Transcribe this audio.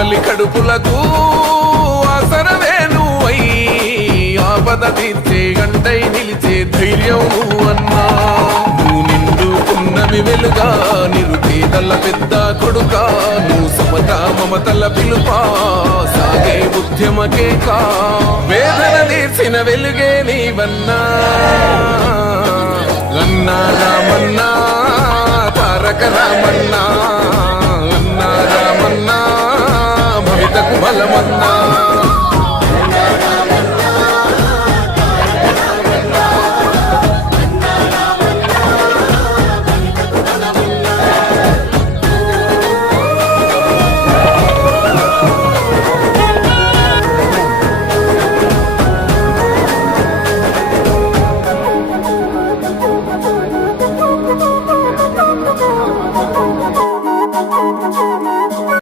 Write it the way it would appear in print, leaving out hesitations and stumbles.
ఆకలి కడుపులకు ఆసరవే నువ్వై ఆపద తీర్చే గంటై నిలిచే ధైర్యం నువ్వన్నా నువ్వు నిండుకున్నవి వెలుగా నిరుపేదల పెద్ద కొడుకా నువ్వు సమత మమతల పిలుపా సాగే ఉద్యమకే కా వేదన తీర్చిన వెలుగే నీవన్నా అన్నా రామన్నా తారక రామన్నా అన్నా రామన్నా భవితకు బలమన్నా